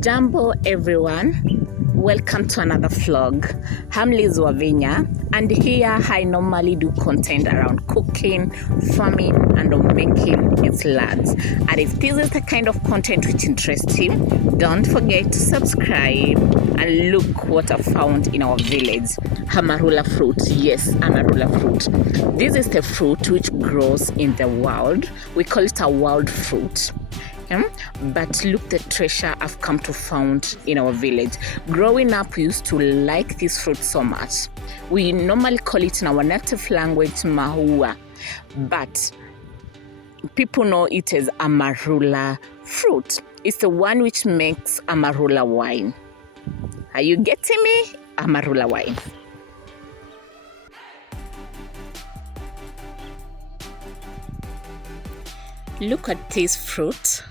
Jambo everyone, welcome to another vlog. I'm Liz Wavinya, and here I normally do content around cooking, farming, and on making salads. And if this is the kind of content which interests you, don't forget to subscribe. And look what I found in our village. Amarula fruit. Yes, Amarula fruit. This is the fruit which grows in the wild. We call it a wild fruit. But look the treasure I've come to found in our village. Growing up, we used to like this fruit so much. We normally call it in our native language mahua, but people know it as Amarula fruit. It's the one which makes Amarula wine. Are you getting me? Amarula wine. Look at this fruit.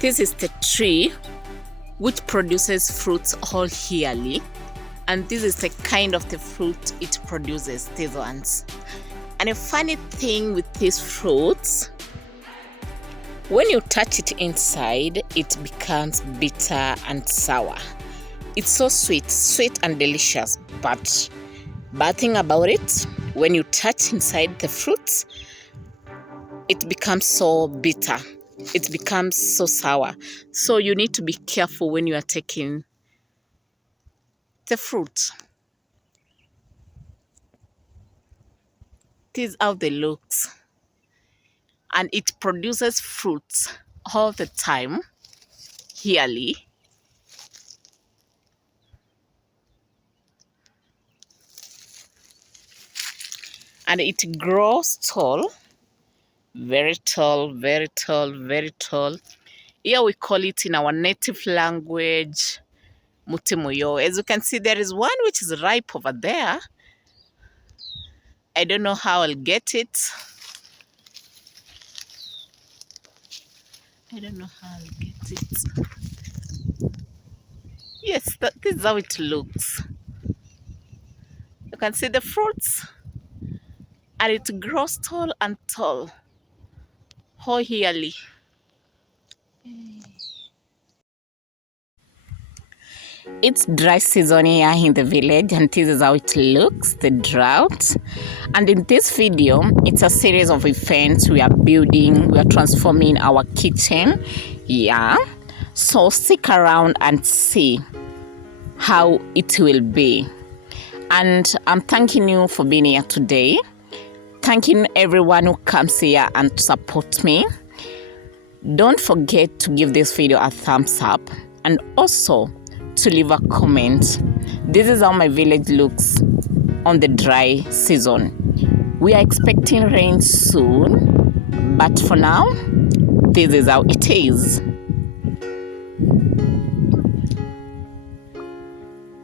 This is the tree which produces fruits all yearly, and this is the kind of the fruit it produces, these ones. And a funny thing with these fruits, when you touch it inside, it becomes bitter and sour. It's so sweet and delicious, but bad thing about it, when you touch inside the fruits, it becomes so bitter. It becomes so sour. So you need to be careful when you are taking the fruit. This is how they look. And it produces fruits all the time, yearly. And it grows tall. Very tall, very tall, very tall. Here we call it in our native language, mutimuyo. As you can see, there is one which is ripe over there. I don't know how I'll get it. I don't know how I'll get it. Yes, this is how it looks. You can see the fruits, and it grows tall and tall, all yearly. It's dry season here in the village, and this is how it looks, the drought. And in this video, it's a series of events we are building, we are transforming our kitchen. Yeah, so stick around and see how it will be. And I'm thanking you for being here today. Thanking everyone who comes here and supports me. Don't forget to give this video a thumbs up, and also to leave a comment. This is how my village looks on the dry season. We are expecting rain soon, but for now, this is how it is.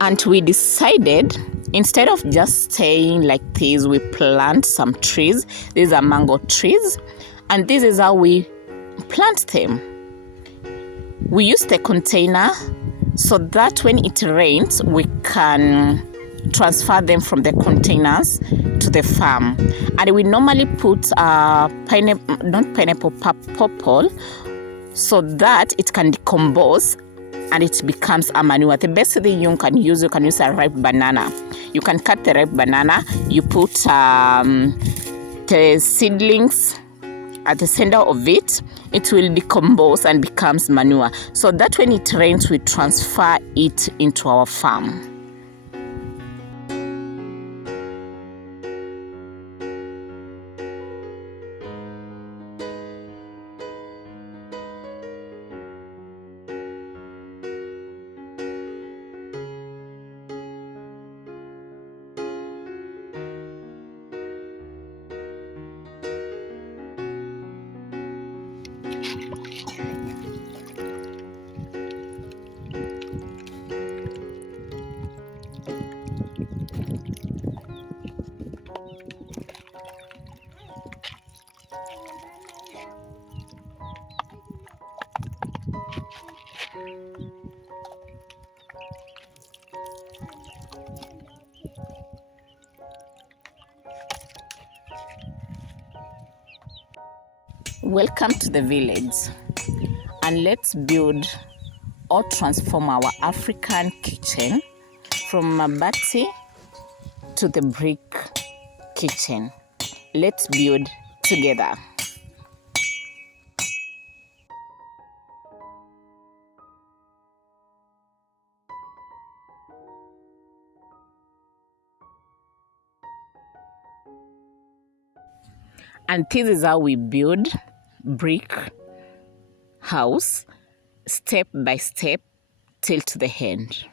And we decided, instead of just staying like this, we plant some trees. These are mango trees, and this is how we plant them. We use the container so that when it rains, we can transfer them from the containers to the farm. And we normally put purple, so that it can decompose and it becomes a manure. The best thing you can use a ripe banana. You can cut the ripe banana, you put the seedlings at the center of it. It will decompose and becomes manure, so that when it rains, we transfer it into our farm. Welcome to the village, and let's build or transform our African kitchen from mabati to the brick kitchen. Let's build together. And this is how we build brick house, step by step till to the end.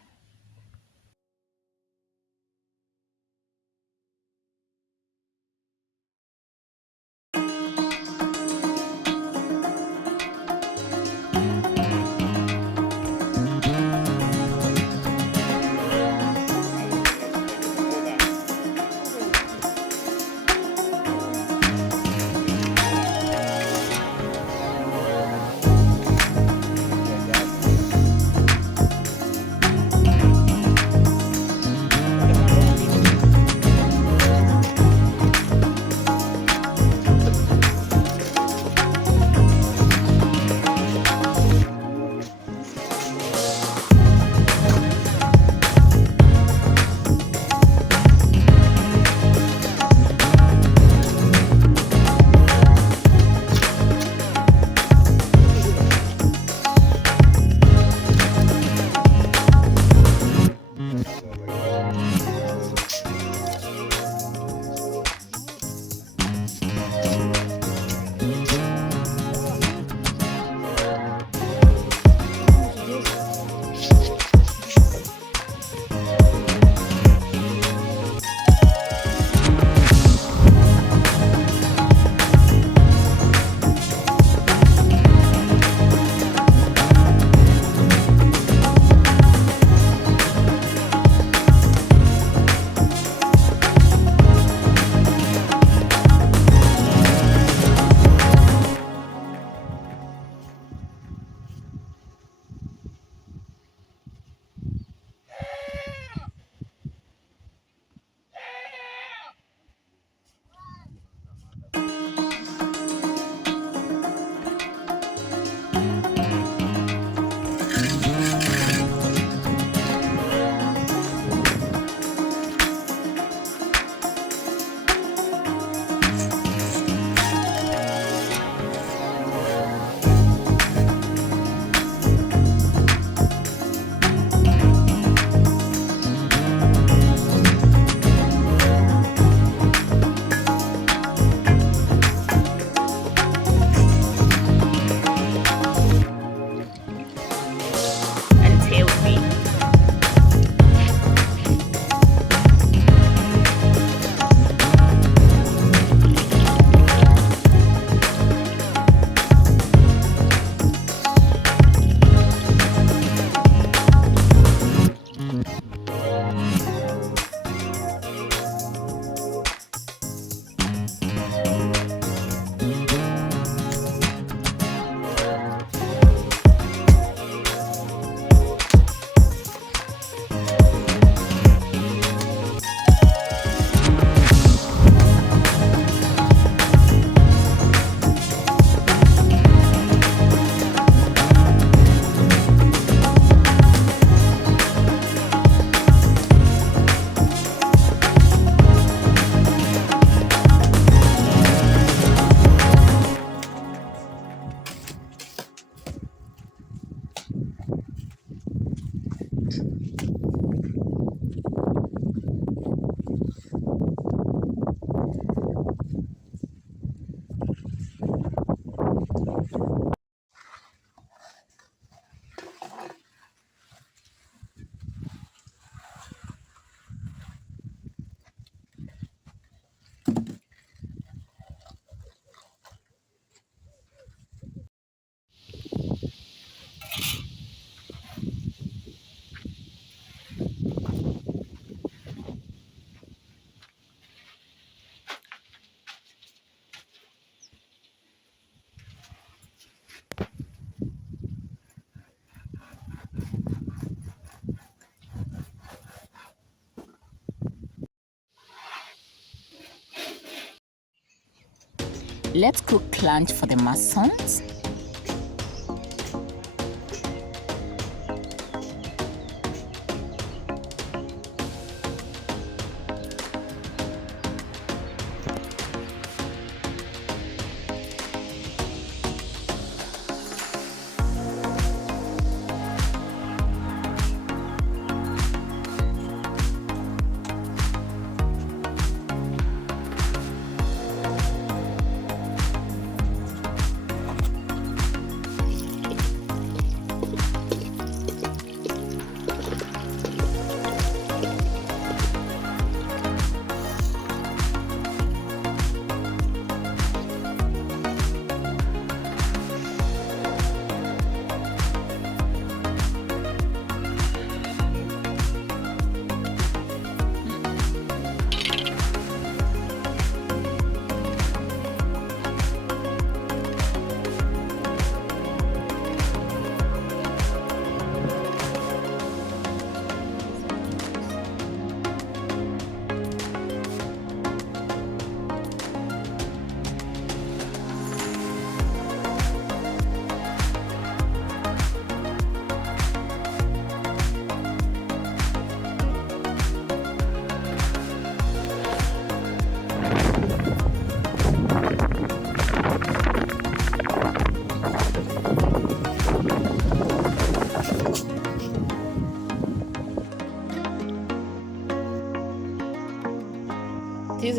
Let's cook lunch for the masons.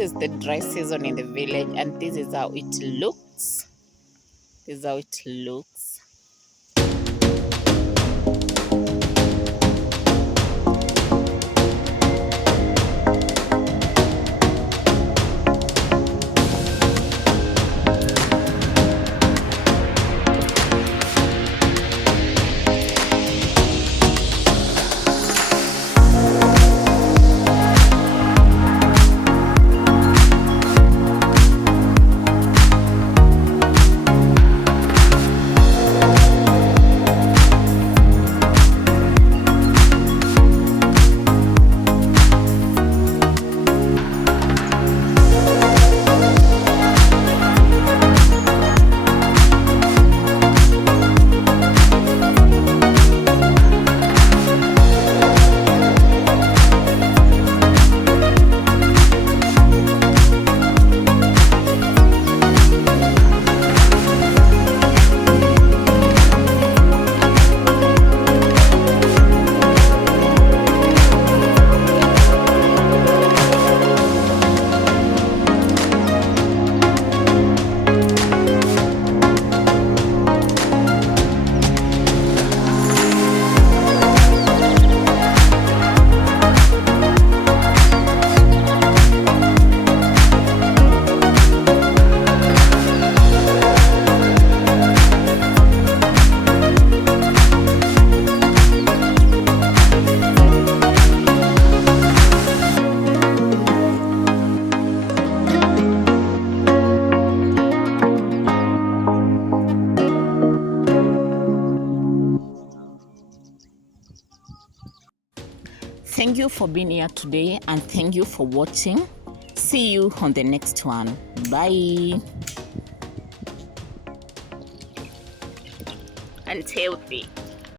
is the dry season in the village, and this is how it looks. This is how it looks. Thank you for being here today, and thank you for watching. See you on the next one. Bye. And healthy.